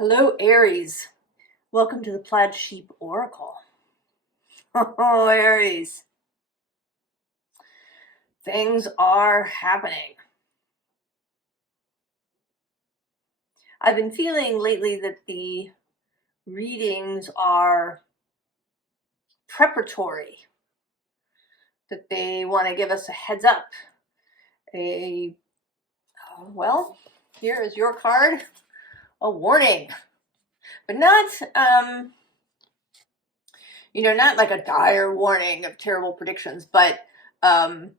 Hello, Aries. Welcome to the Plaid Sheep Oracle. Oh, Aries. Things are happening. I've been feeling lately that the readings are preparatory, that they want to give us a heads up. Well, here is your card, a warning, but not, not like a dire warning of terrible predictions, but, more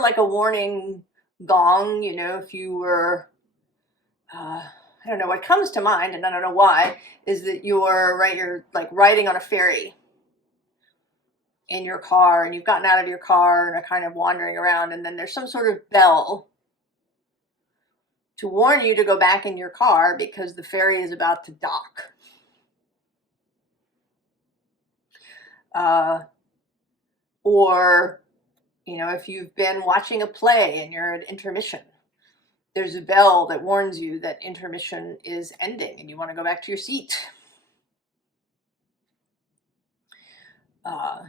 like a warning gong, if you were, I don't know, what comes to mind, and I don't know why, is that you're like riding on a ferry in your car, and you've gotten out of your car and are kind of wandering around, and then there's some sort of bell to warn you to go back in your car because the ferry is about to dock. Or, if you've been watching a play and you're at intermission, there's a bell that warns you that intermission is ending and you want to go back to your seat. Right?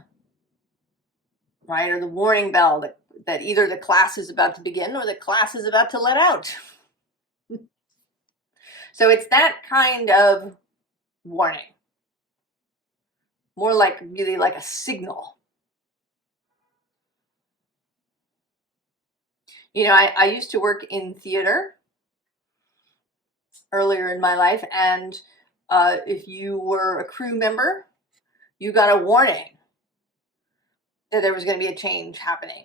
Or the warning bell that either the class is about to begin or the class is about to let out. So it's that kind of warning. More like really like a signal. I used to work in theater earlier in my life, and if you were a crew member, you got a warning that there was going to be a change happening,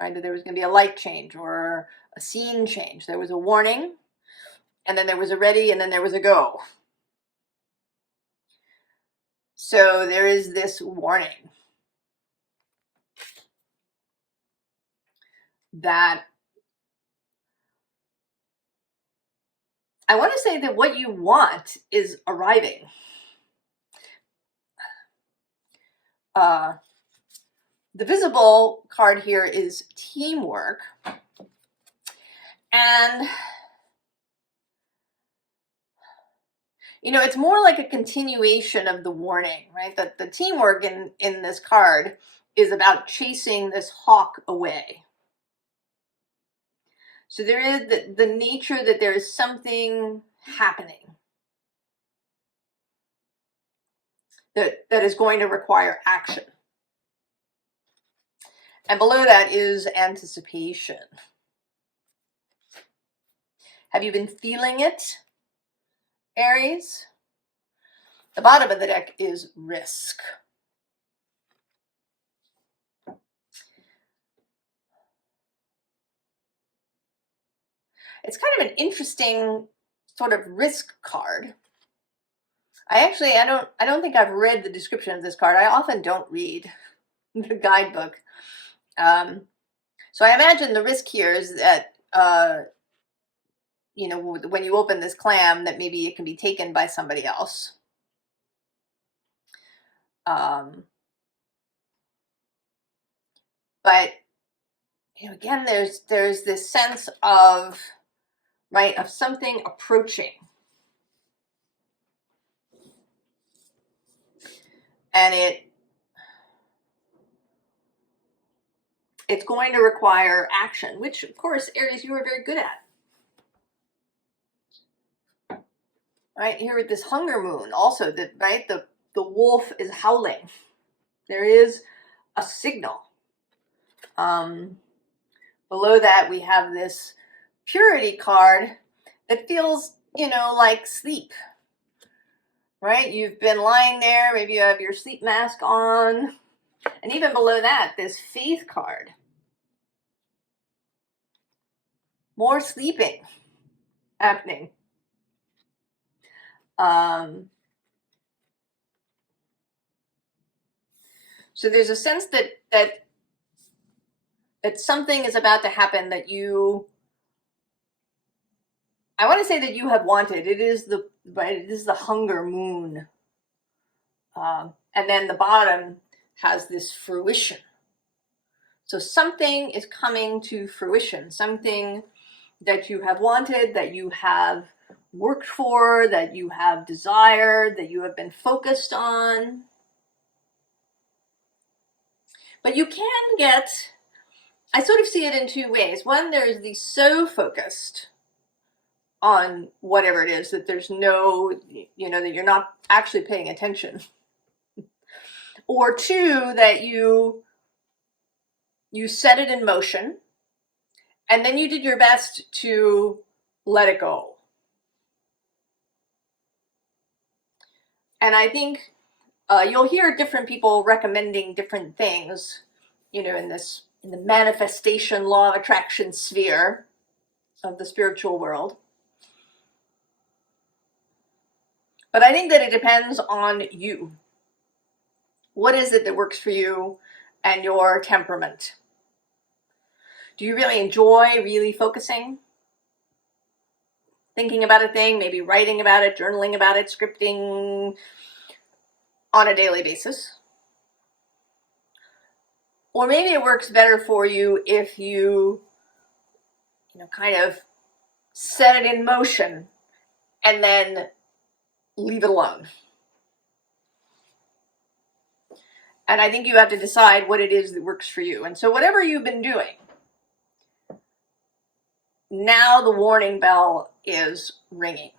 right? That there was going to be a light change or a scene change. There was a warning, and then there was a ready, and then there was a go. So there is this warning that I want to say that what you want is arriving. The visible card here is teamwork. And, it's more like a continuation of the warning, right? That the teamwork in this card is about chasing this hawk away. So there is the nature that there is something happening that is going to require action. And below that is anticipation. Have you been feeling it, Aries? The bottom of the deck is risk. It's kind of an interesting sort of risk card. I don't think I've read the description of this card. I often don't read the guidebook. So I imagine the risk here is that, when you open this clam, that maybe it can be taken by somebody else. But, again, there's this sense of, right, of something approaching. And it's going to require action, which, of course, Aries, you are very good at. Right, here with this hunger moon, also, right, the wolf is howling. There is a signal. Below that, we have this purity card that feels, like sleep. Right? You've been lying there, maybe you have your sleep mask on. And even below that, this faith card. More sleeping happening. So there's a sense that something is about to happen that I want to say that you have wanted. It is the hunger moon. And then the bottom has this fruition. So something is coming to fruition, something that you have wanted, that you have worked for, that you have desired, that you have been focused on. But you can get, I sort of see it in two ways. One, there's the so focused on whatever it is that there's no, that you're not actually paying attention. Or two, that you set it in motion and then you did your best to let it go. And I think you'll hear different people recommending different things, in the manifestation law of attraction sphere of the spiritual world. But I think that it depends on you. What is it that works for you and your temperament? Do you really enjoy really focusing? Thinking about a thing, maybe writing about it, journaling about it, scripting on a daily basis? Or maybe it works better for you if you, kind of set it in motion and then leave it alone. And I think you have to decide what it is that works for you. And so whatever you've been doing, now the warning bell is ringing.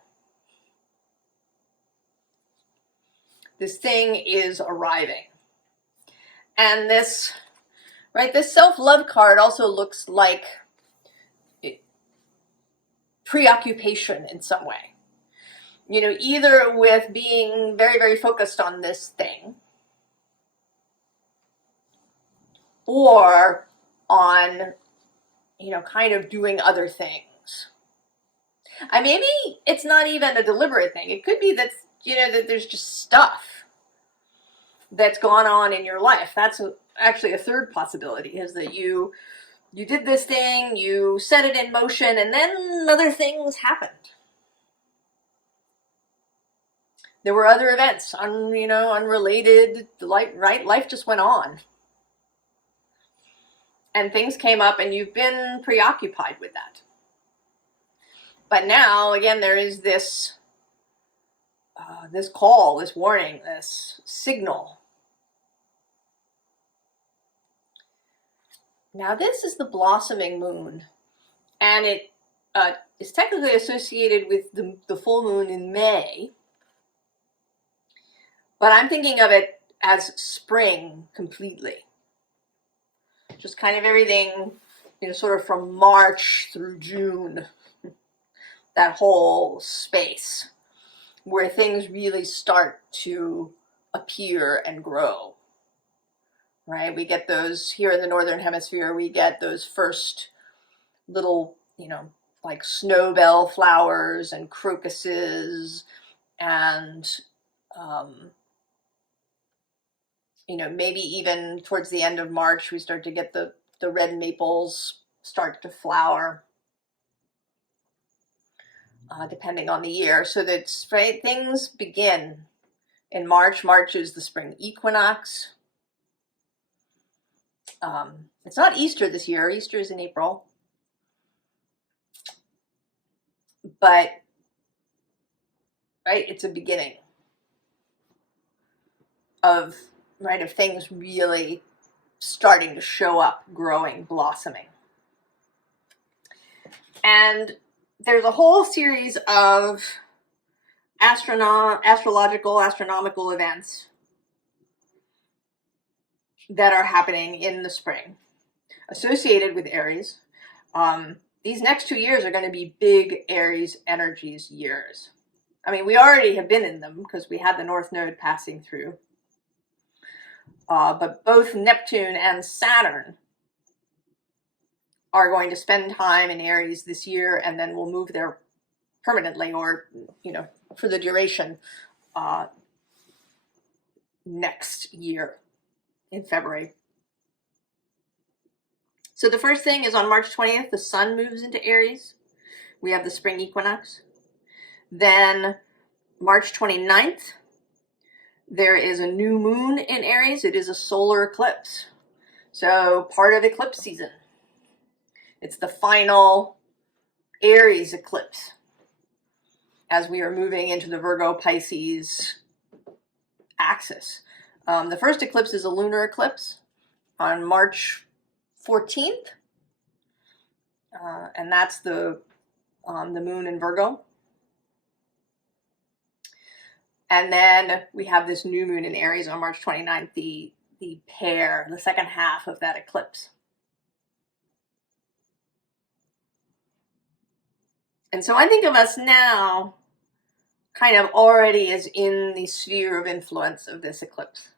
This thing is arriving. And this self-love card also looks like preoccupation in some way. Either with being very, very focused on this thing, or on, kind of doing other things. And maybe it's not even a deliberate thing. It could be that, that there's just stuff that's gone on in your life. That's actually a third possibility, is that you did this thing, you set it in motion, and then other things happened. There were other events, unrelated, right? Life just went on. And things came up and you've been preoccupied with that. But now, again, there is this call, this warning, this signal. Now this is the blossoming moon, and it is technically associated with the full moon in May. But I'm thinking of it as spring completely. Just kind of everything, sort of from March through June, that whole space where things really start to appear and grow, right? We get those here in the Northern Hemisphere, we get those first little, like snowbell flowers and crocuses and, maybe even towards the end of March, we start to get the red maples start to flower, depending on the year. So that's right. Things begin in March. March is the spring equinox. It's not Easter this year. Easter is in April. But, right, it's a beginning of things really starting to show up, growing, blossoming. And there's a whole series of astronomical events that are happening in the spring associated with Aries. These next 2 years are going to be big Aries energies years. I mean, we already have been in them because we had the North Node passing through. But both Neptune and Saturn are going to spend time in Aries this year, and then will move there permanently, or, for the duration, next year in February. So the first thing is on March 20th, the sun moves into Aries. We have the spring equinox. Then March 29th, there is a new moon in Aries. It is a solar eclipse. So part of eclipse season. It's the final Aries eclipse. as we are moving into the Virgo Pisces axis. The first eclipse is a lunar eclipse on March 14th, and that's the moon in Virgo. And then we have this new moon in Aries on March 29th, the pair, the second half of that eclipse. And so I think of us now kind of already as in the sphere of influence of this eclipse.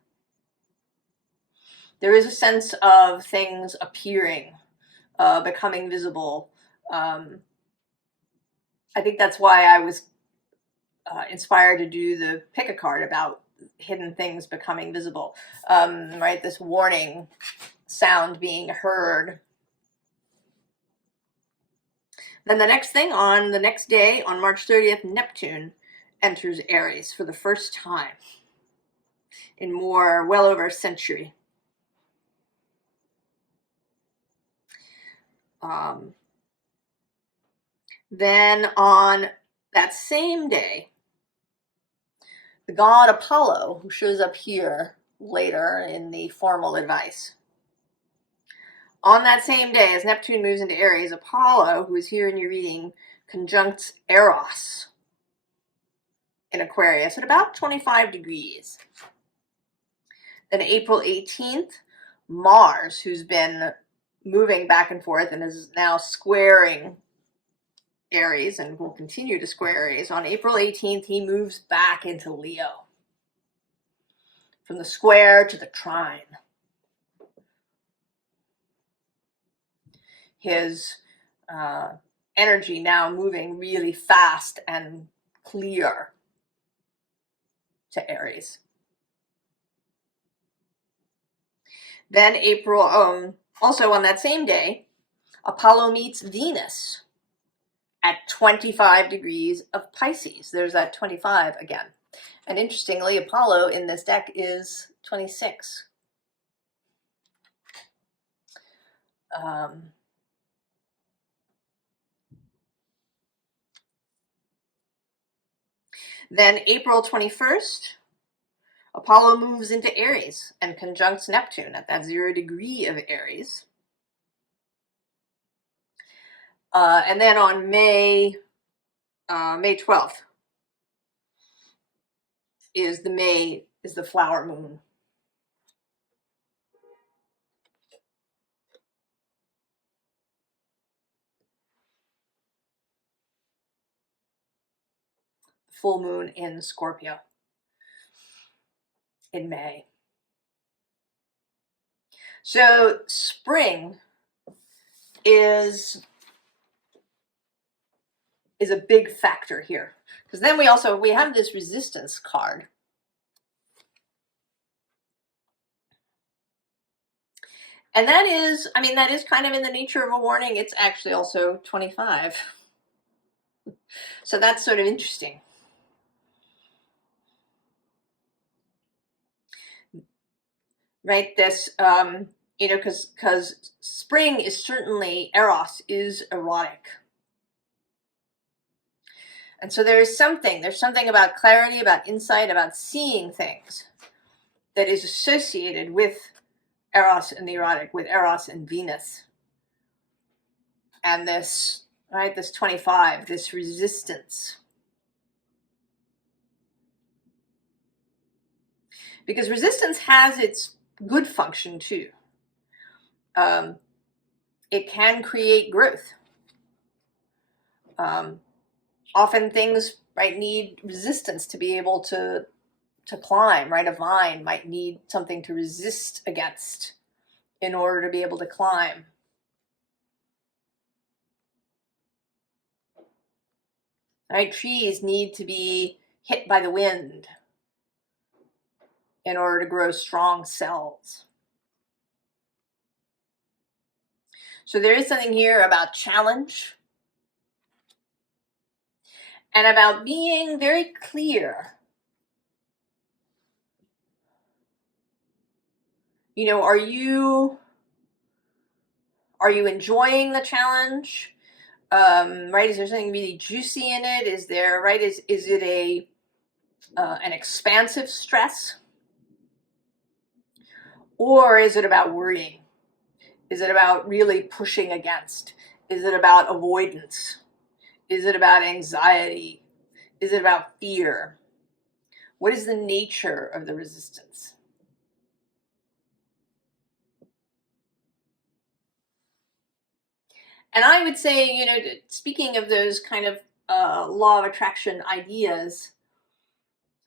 There is a sense of things appearing, becoming visible. I think that's why I was inspired to do the pick a card about hidden things becoming visible, right? This warning sound being heard. Then the next thing, on the next day, on March 30th, Neptune enters Aries for the first time in well over a century. Then on that same day, the god Apollo, who shows up here later in the formal advice, on that same day, as Neptune moves into Aries, Apollo, who is here in your reading, conjuncts Eros in Aquarius at about 25 degrees. Then April 18th, Mars, who's been moving back and forth and is now squaring Aries and will continue to square Aries, on April 18th, he moves back into Leo. From the square to the trine. His energy now moving really fast and clear to Aries. Then April, also on that same day, Apollo meets Venus at 25 degrees of Pisces. There's that 25 again. And interestingly, Apollo in this deck is 26. Then April 21st, Apollo moves into Aries and conjuncts Neptune at that 0 degree of Aries. And then on May 12th is the flower moon. Full moon in Scorpio in May. So spring is a big factor here, because then we have this resistance card. And that is kind of in the nature of a warning. It's actually also 25. So that's sort of interesting. Right, this, because spring is certainly, Eros is erotic. And so there's something about clarity, about insight, about seeing things that is associated with Eros and the erotic, with Eros and Venus. And this 25, this resistance. Because resistance has its good function too. It can create growth. Often things, right, need resistance to be able to climb, right? A vine might need something to resist against in order to be able to climb. Right? Trees need to be hit by the wind in order to grow strong cells. So there is something here about challenge and about being very clear. Are you enjoying the challenge? right? Is there something really juicy in it? Is there, right? Is it a an expansive stress? Or is it about worrying? Is it about really pushing against? Is it about avoidance? Is it about anxiety? Is it about fear? What is the nature of the resistance? And I would say, you know, speaking of those kind of law of attraction ideas,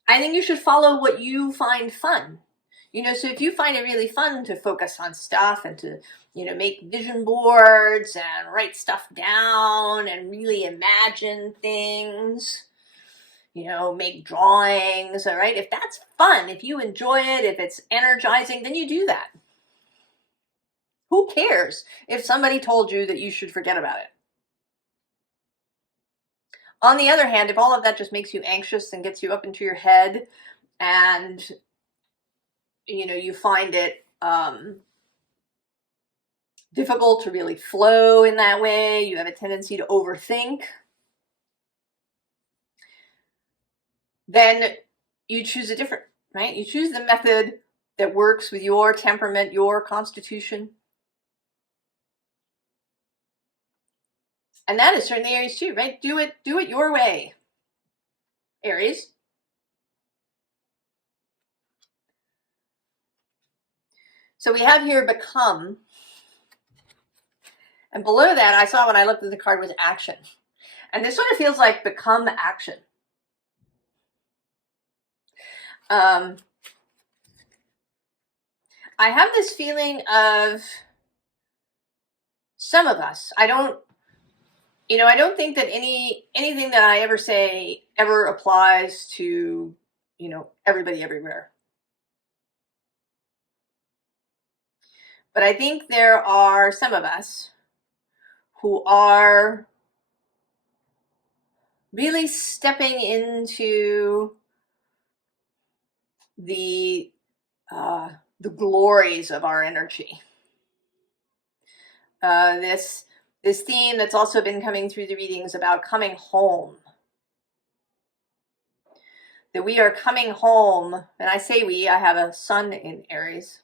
I think you should follow what you find fun. You know, so if you find it really fun to focus on stuff and to, you know, make vision boards and write stuff down and really imagine things, you know, make drawings, all right? If that's fun, if you enjoy it, if it's energizing, then you do that. Who cares if somebody told you that you should forget about it? On the other hand, if all of that just makes you anxious and gets you up into your head and, you know, you find it difficult to really flow in that way, you have a tendency to overthink, then you choose a different, right? You choose the method that works with your temperament, your constitution. And that is certainly Aries too, right? Do it your way, Aries. So we have here become. And below that, I saw when I looked at the card was action. And this sort of feels like become action. I have this feeling of some of us. I don't think that anything that I ever say ever applies to, you know, everybody everywhere. But I think there are some of us who are really stepping into the glories of our energy. This theme that's also been coming through the readings about coming home. That we are coming home, and I say we, I have a sun in Aries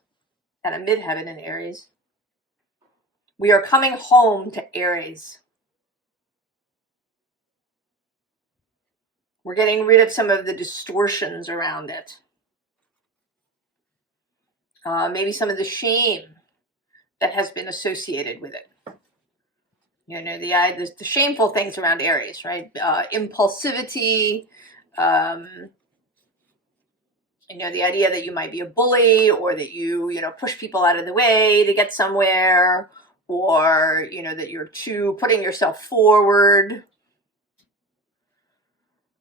and a midheaven in Aries. We are coming home to Aries. We're getting rid of some of the distortions around it. Maybe some of the shame that has been associated with it. You know, the shameful things around Aries, right? Impulsivity, you know, the idea that you might be a bully or that you know, push people out of the way to get somewhere, or, you know, that you're too putting yourself forward.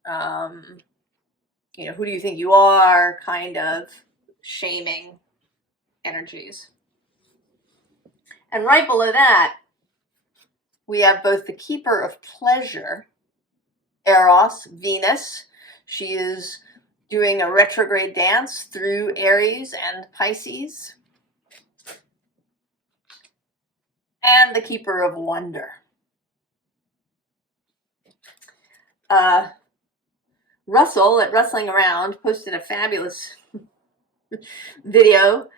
You know, who do you think you are? Kind of shaming energies. And right below that, we have both the keeper of pleasure, Eros, Venus. She is doing a retrograde dance through Aries and Pisces. And the keeper of wonder. Russell at Rustling Around posted a fabulous video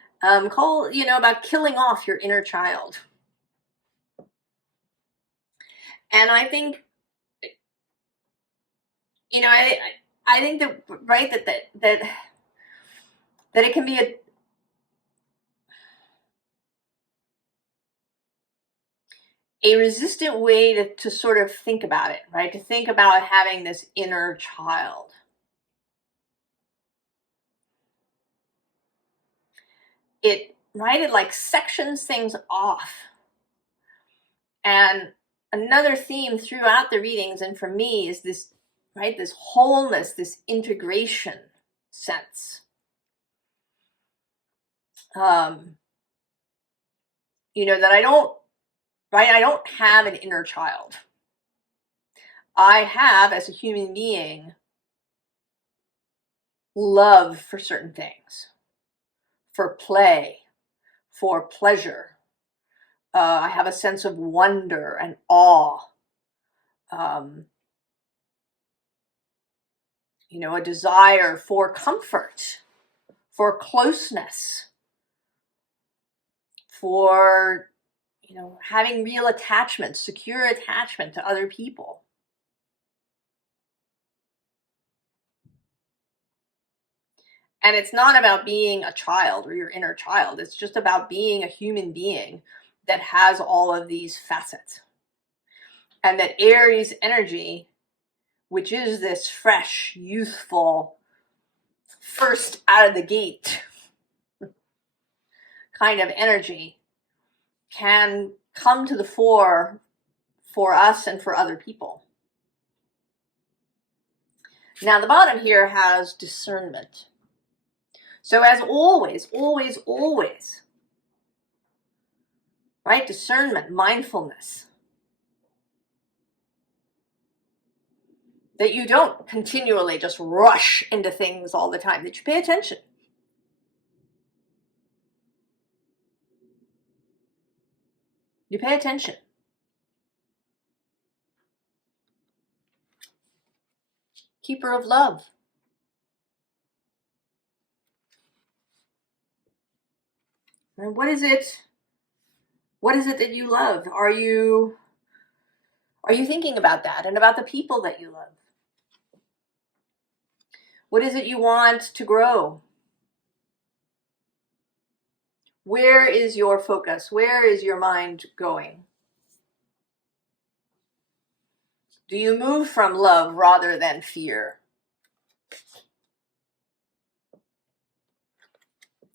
called, you know, about killing off your inner child. And I think, you know, I think that, right, that it can be a resistant way to sort of think about it, right? To think about having this inner child. It like sections things off. And another theme throughout the readings, and for me, is this, right, this wholeness, this integration sense. You know, that I don't have an inner child. I have, as a human being, love for certain things, for play, for pleasure. I have a sense of wonder and awe you know, a desire for comfort, for closeness, for, you know, having real attachment, secure attachment to other people. And it's not about being a child or your inner child. It's just about being a human being that has all of these facets. And that Aries energy, which is this fresh, youthful, first out of the gate kind of energy, can come to the fore for us and for other people. Now, the bottom here has discernment. So as always, always, always, right? Discernment, mindfulness. That you don't continually just rush into things all the time, that you pay attention. You pay attention. Keeper of love. And what is it? What is it that you love? Are you thinking about that and about the people that you love? What is it you want to grow? Where is your focus? Where is your mind going? Do you move from love rather than fear?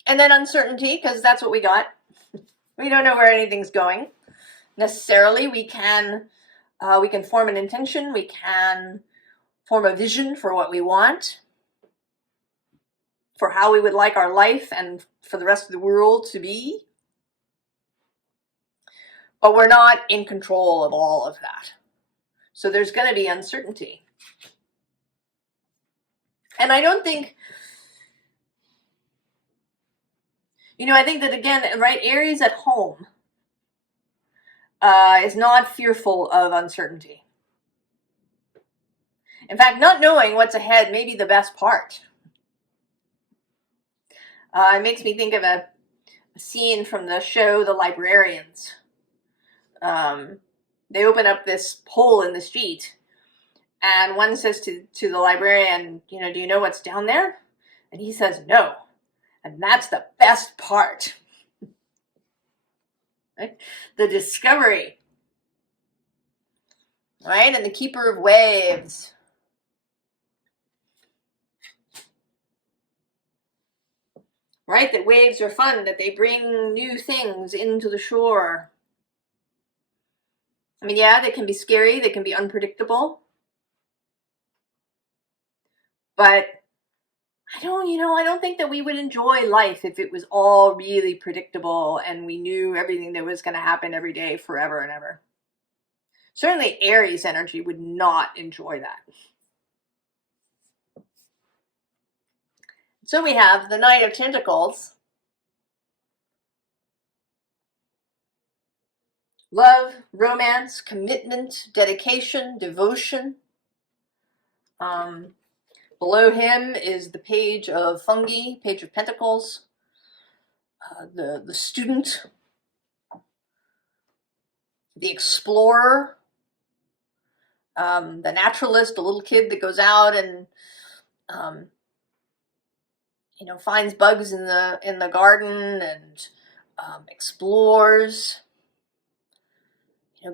And then uncertainty, because that's what we got. We don't know where anything's going necessarily. We can form an intention. We can form a vision for what we want, for how we would like our life and for the rest of the world to be. But we're not in control of all of that. So there's going to be uncertainty. And I don't think, you know, I think that again, right, Aries at home is not fearful of uncertainty. In fact, not knowing what's ahead may be the best part. It makes me think of a scene from the show The Librarians. They open up this hole in the street, and one says to the librarian, you know, do you know what's down there? And he says, no. And that's the best part. Right? The discovery. Right? And the keeper of waves. Right? That waves are fun, that they bring new things into the shore. I mean, yeah, they can be scary, they can be unpredictable. But I don't think that we would enjoy life if it was all really predictable and we knew everything that was going to happen every day forever and ever. Certainly Aries energy would not enjoy that. So we have the Knight of Pentacles. Love, romance, commitment, dedication, devotion. Below him is the Page of Fungi, Page of Pentacles, the student, the explorer, the naturalist, the little kid that goes out and finds bugs in the garden and explores.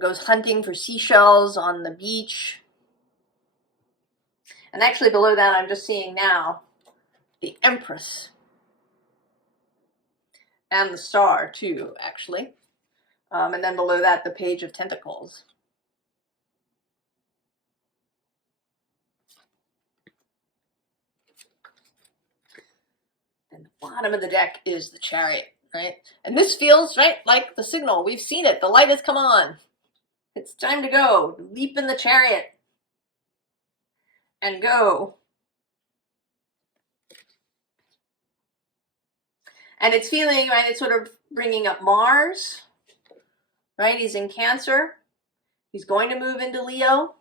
Goes hunting for seashells on the beach. And actually below that, I'm just seeing now the Empress. And the Star, too, actually. And then below that, the Page of Tentacles. And the bottom of the deck is the Chariot, right? And this feels, right, like the signal. We've seen it. The light has come on. It's time to go. Leap in the Chariot. And go. And it's feeling, right, it's sort of bringing up Mars, right? He's in Cancer. He's going to move into Leo.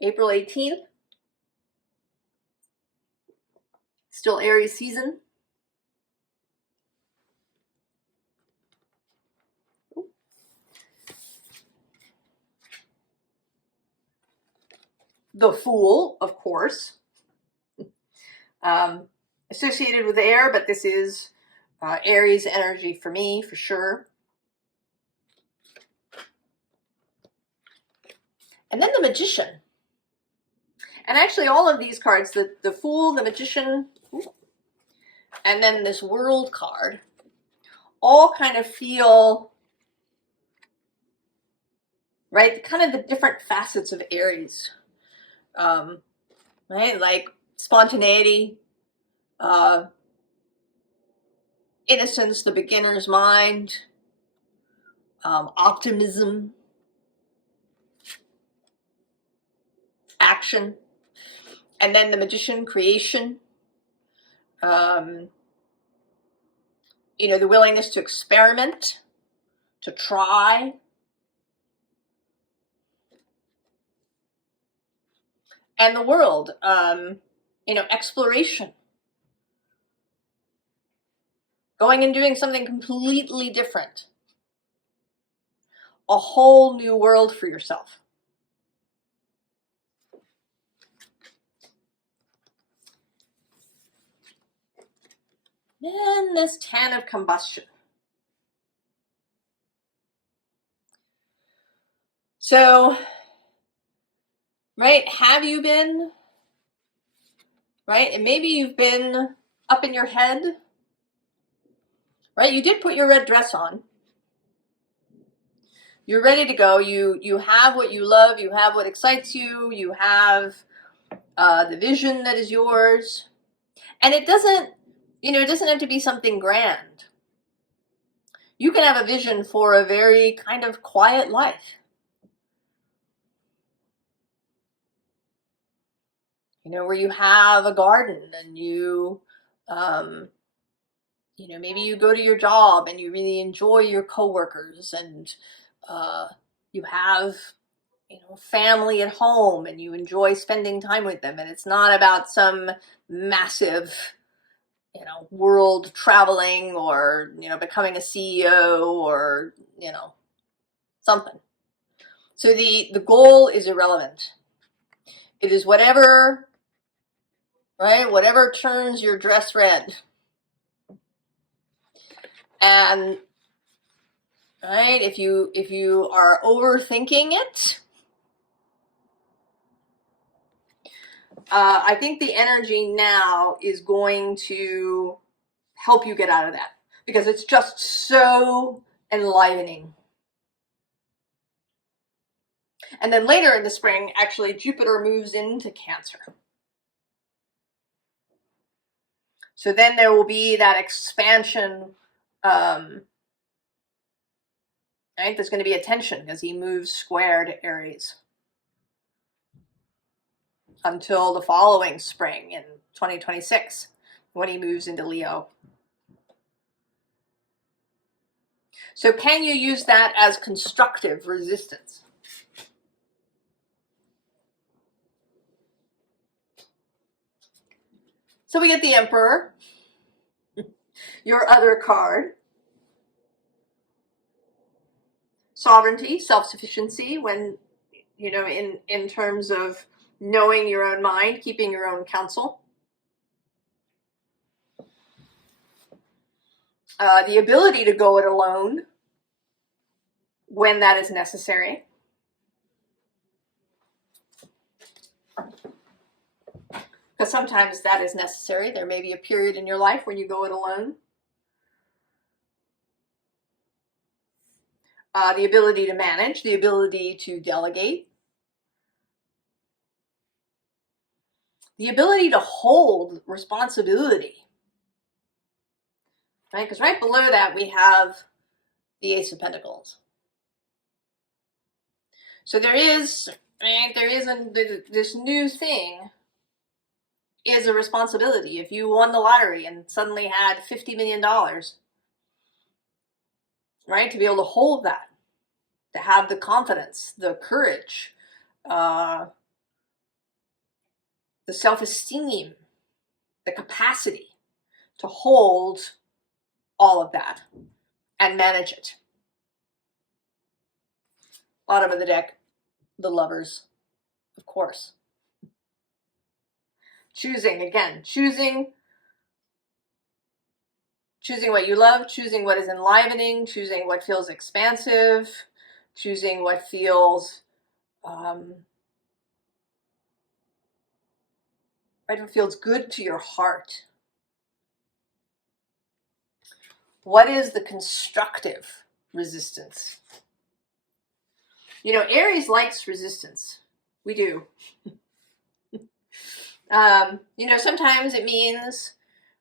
April 18th. Still Aries season. The Fool, of course. Associated with air, but this is Aries energy for me, for sure. And then the Magician. And actually all of these cards, the Fool, the Magician, and then this World card, all kind of feel, right, kind of the different facets of Aries. Right, like spontaneity, innocence, the beginner's mind, optimism, action, and then the Magician, creation, you know, the willingness to experiment, to try, and the World, you know, exploration, going and doing something completely different, a whole new world for yourself. Then this 10 of combustion. So, right, have you been, right, and maybe you've been up in your head, right, you did put your red dress on, you're ready to go, you have what you love, you have what excites you, you have the vision that is yours, and it doesn't, you know, it doesn't have to be something grand. You can have a vision for a very kind of quiet life. You know, where you have a garden and you know, maybe you go to your job and you really enjoy your coworkers, and you have, you know, family at home and you enjoy spending time with them, and it's not about some massive, you know, world traveling or, you know, becoming a CEO or, you know, something. So the goal is irrelevant. It is whatever, right? Whatever turns your dress red. And right, if you are overthinking it, I think the energy now is going to help you get out of that, because it's just so enlivening. And then later in the spring, actually, Jupiter moves into Cancer. So then there will be that expansion, right? There's going to be a tension because he moves square to Aries until the following spring in 2026 when he moves into Leo. So can you use that as constructive resistance? So we get the Emperor, your other card. Sovereignty, self-sufficiency, when, you know, in terms of knowing your own mind, keeping your own counsel. The ability to go it alone when that is necessary. Because sometimes that is necessary. There may be a period in your life when you go it alone. The ability to manage, the ability to delegate, the ability to hold responsibility, right? Because right below that we have the Ace of Pentacles. So there is, right, this new thing is a responsibility. If you won the lottery and suddenly had $50 million, right, to be able to hold that, to have the confidence, the courage, the self-esteem, the capacity to hold all of that and manage it. Bottom of the deck, the Lovers, of course. Choosing, again, choosing what you love, choosing what is enlivening, choosing what feels expansive, choosing what feels right, what feels good to your heart. What is the constructive resistance? You know, Aries likes resistance. We do. You know, sometimes it means,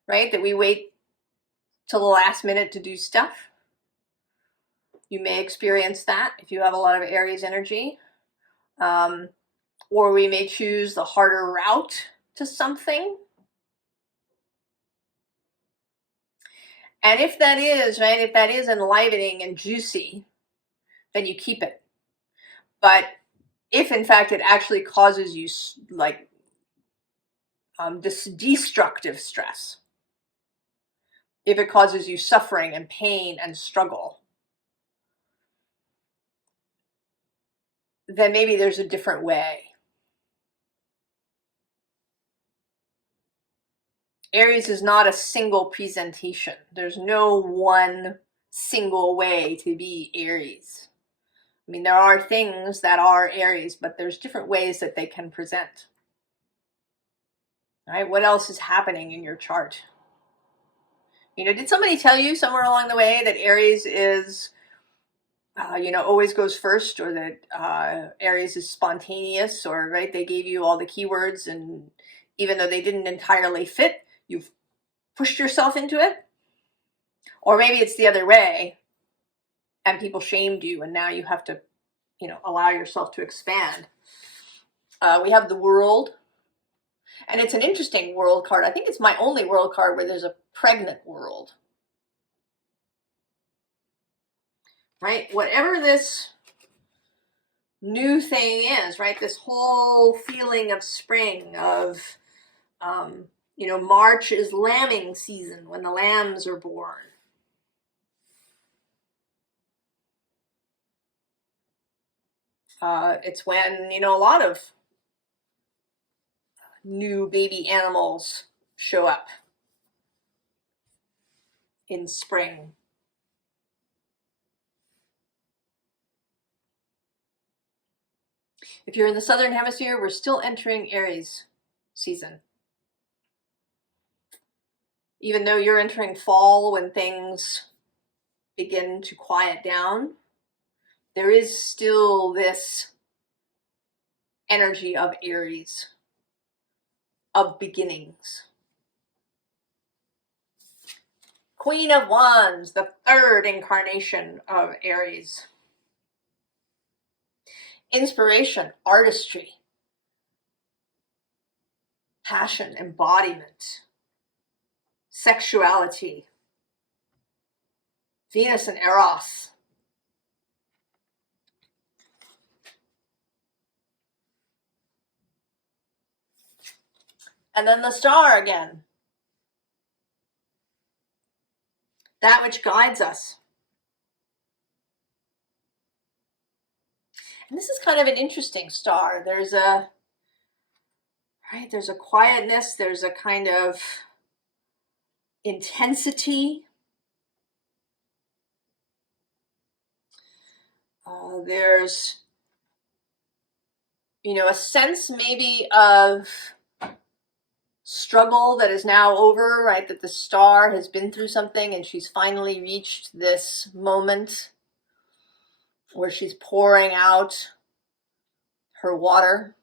right, that we wait till the last minute to do stuff. You may experience that if you have a lot of Aries energy. Or we may choose the harder route to something. And if that is, right, if that is enlivening and juicy, then you keep it. But if in fact it actually causes you like this destructive stress, if it causes you suffering and pain and struggle, then maybe there's a different way. Aries is not a single presentation. There's no one single way to be Aries. I mean, there are things that are Aries, but there's different ways that they can present. All right, what else is happening in your chart? You know, did somebody tell you somewhere along the way that Aries is, you know, always goes first, or that Aries is spontaneous, or, right, they gave you all the keywords, and even though they didn't entirely fit, you've pushed yourself into it? Or maybe it's the other way, and people shamed you, and now you have to, you know, allow yourself to expand. We have the World, and it's an interesting World card. I think it's my only World card where there's a pregnant World. Right? Whatever this new thing is, right? This whole feeling of spring, of, you know, March is lambing season when the lambs are born. It's when, you know, a lot of new baby animals show up in spring. If you're in the southern hemisphere, we're still entering Aries season. Even though you're entering fall when things begin to quiet down, there is still this energy of Aries, of beginnings. Queen of Wands, the third incarnation of Aries. Inspiration, artistry, passion, embodiment, sexuality, Venus and Eros. And then the star again. That which guides us. And this is kind of an interesting star. There's a, right, there's a quietness, there's a kind of intensity. There's, you know, a sense maybe of struggle that is now over, right? That the star has been through something and she's finally reached this moment where she's pouring out her water.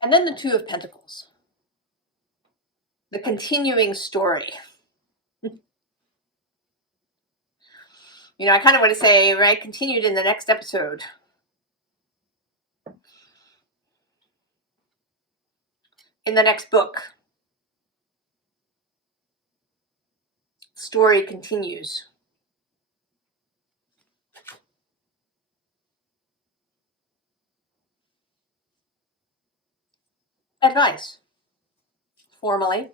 And then the Two of Pentacles, the continuing story. You know, I kind of want to say, right, continued in the next episode. In the next book. Story continues. advice. Formally,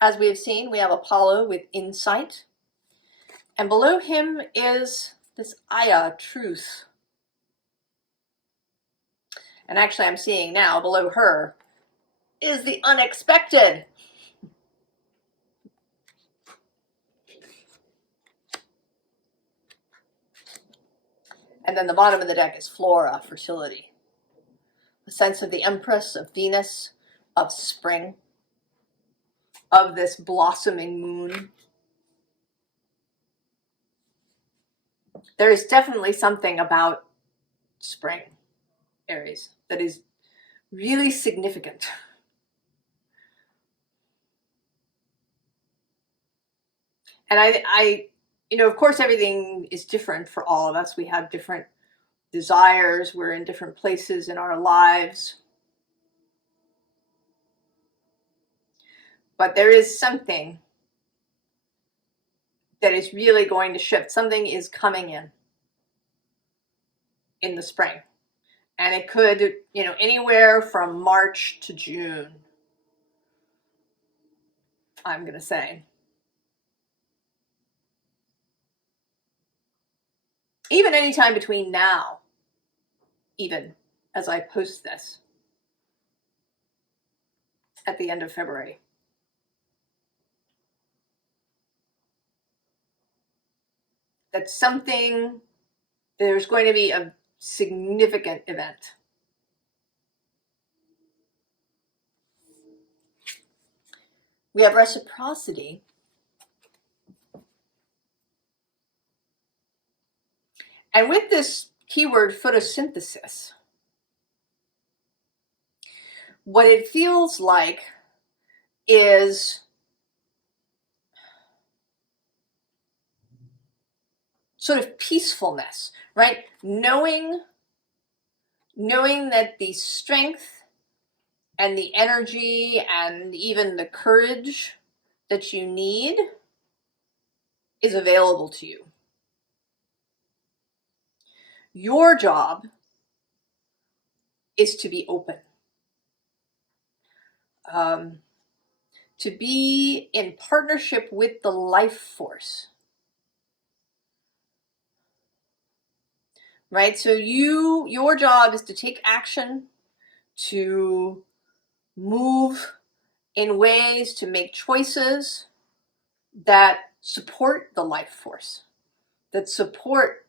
as we have seen, we have Apollo with insight, and below him is this Aya, truth. And actually, I'm seeing now below her is the unexpected. And then the bottom of the deck is Flora, fertility. A sense of the Empress, of Venus, of spring, of this blossoming moon. There is definitely something about spring, Aries, that is really significant. And I, you know, of course, everything is different for all of us. We have different desires. We're in different places in our lives. But there is something that is really going to shift. Something is coming in the spring. And it could, you know, anywhere from March to June, I'm going to say. Even any time between now, even as I post this at the end of February. That's something, there's going to be a significant event. We have reciprocity. And with this keyword photosynthesis, what it feels like is sort of peacefulness, right? Knowing that the strength and the energy and even the courage that you need is available to you. Your job is to be open, to be in partnership with the life force, right? So your job is to take action, to move in ways, to make choices that support the life force, that support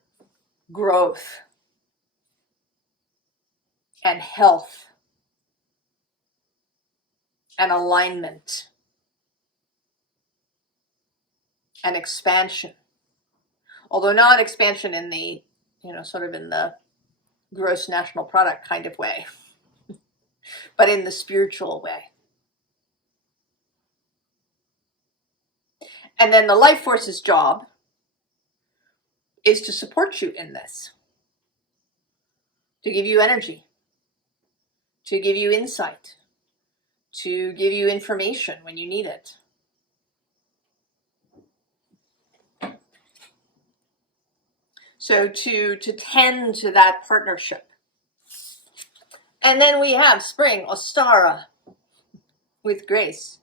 growth and health and alignment and expansion. Although not expansion in the, you know, sort of in the gross national product kind of way, but in the spiritual way. And then the life force's job is to support you in this, to give you energy, to give you insight, to give you information when you need it. So to tend to that partnership. And then we have spring, Ostara, with grace.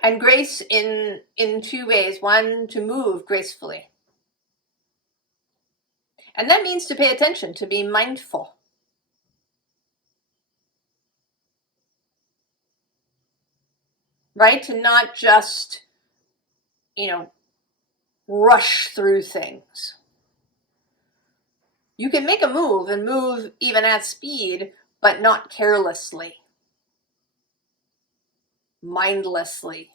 And grace in two ways. One, to move gracefully. And that means to pay attention, to be mindful. Right? To not just, you know, rush through things. You can make a move and move even at speed, but not carelessly, mindlessly.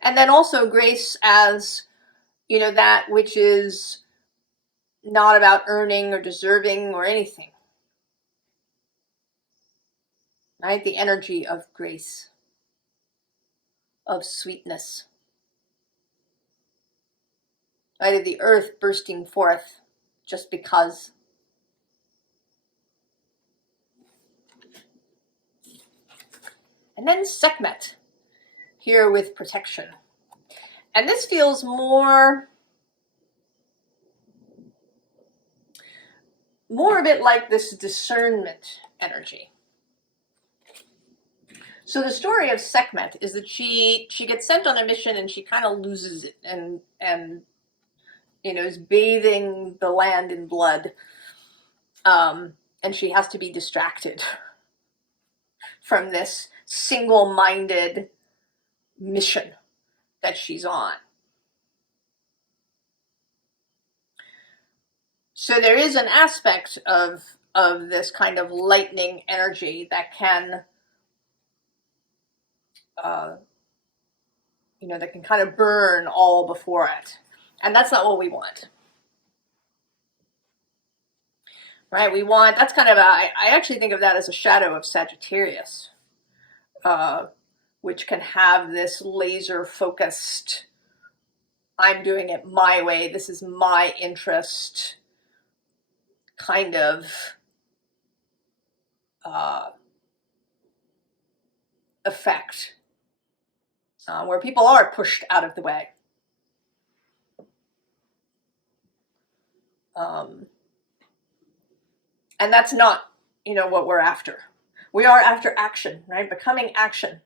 And then also grace as, you know, that which is not about earning or deserving or anything. Right? The energy of grace, of sweetness. Right? Of the earth bursting forth just because. And then Sekhmet, here with protection. And this feels more a bit like this discernment energy. So the story of Sekhmet is that she gets sent on a mission and she kind of loses it and is bathing the land in blood, and she has to be distracted from this single-minded mission that she's on. So there is an aspect of this kind of lightning energy that can that can kind of burn all before it. And that's not what we want. Right? We want, that's kind of I actually think of that as a shadow of Sagittarius, which can have this laser focused, I'm doing it my way, this is my interest kind of effect, where people are pushed out of the way. And that's not, what we're after. We are after action, right? Becoming action.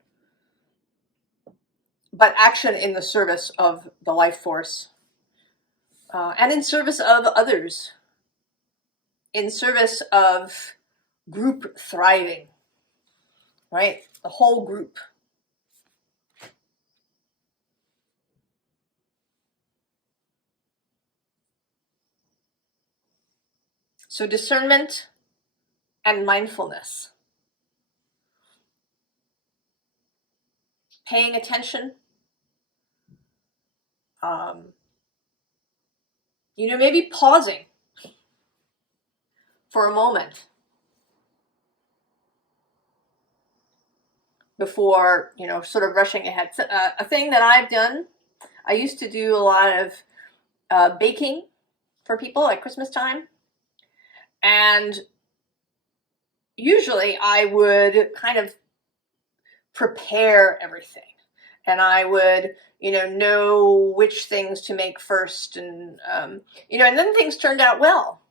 But action in the service of the life force, and in service of others, in service of group thriving, right? The whole group. So discernment and mindfulness. Paying attention. Maybe pausing for a moment before, sort of rushing ahead. A thing that I've done, I used to do a lot of baking for people at Christmas time. And usually I would kind of prepare everything. And I would, know which things to make first. And, and then things turned out well,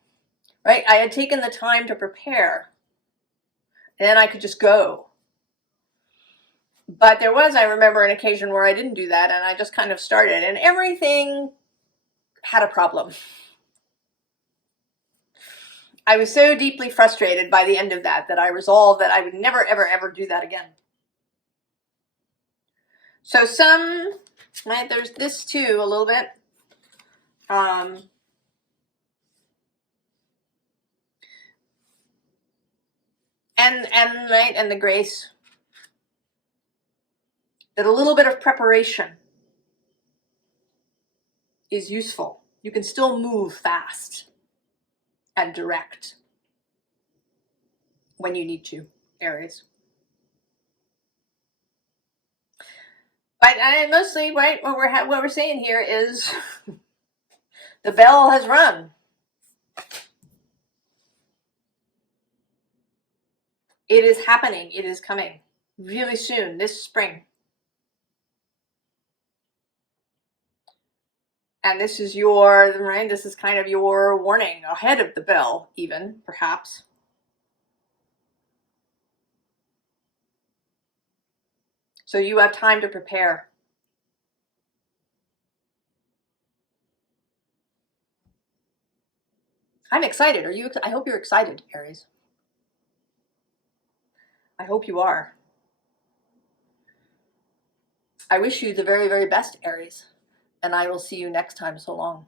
right? I had taken the time to prepare. And then I could just go. But there was, I remember, an occasion where I didn't do that. And I just kind of started. And everything had a problem. I was so deeply frustrated by the end of that I resolved that I would never, ever, ever do that again. So right, there's this too, a little bit. And right, and the grace that a little bit of preparation is useful. You can still move fast and direct when you need to, Aries. But mostly, right, what we're saying here is the bell has rung. It is happening. It is coming really soon, this spring. And this is this is kind of your warning ahead of the bell, even, perhaps. So you have time to prepare. I'm excited. Are you? I hope you're excited, Aries. I hope you are. I wish you the very, very best, Aries. And I will see you next time. So long.